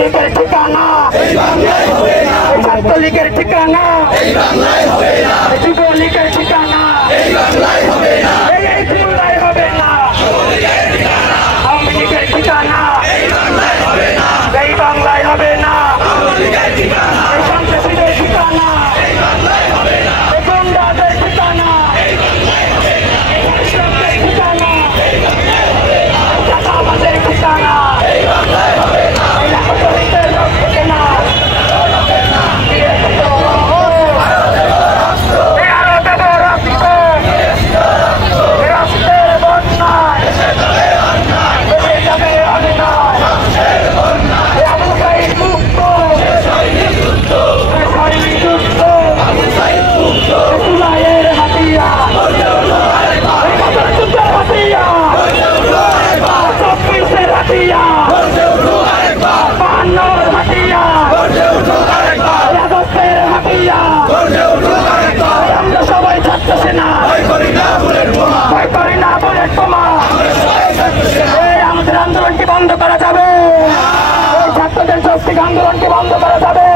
লীগের ঠিকানা ছাত্রলীগের ঠিকানা যুবলীগের ঠিকানা এই খুলনায় হবে না আওয়ামী লীগের ঠিকানা এই বাংলায় হবে না এই সন্ত্রাসীদের ঠিকানা এই গুন্ডাদের ঠিকানা ইসলামদের ঠিকানা জামাতের ঠিকানা এই লাখপতিদের ঠিকানা আমরা সবাই ছাড়তেছে না ভয় করি না বুলেট বোমা আমাদের আন্দোলনকে বন্ধ করা যাবে ছাত্রদের শক্তিকে আন্দোলনকে বন্ধ করা যাবে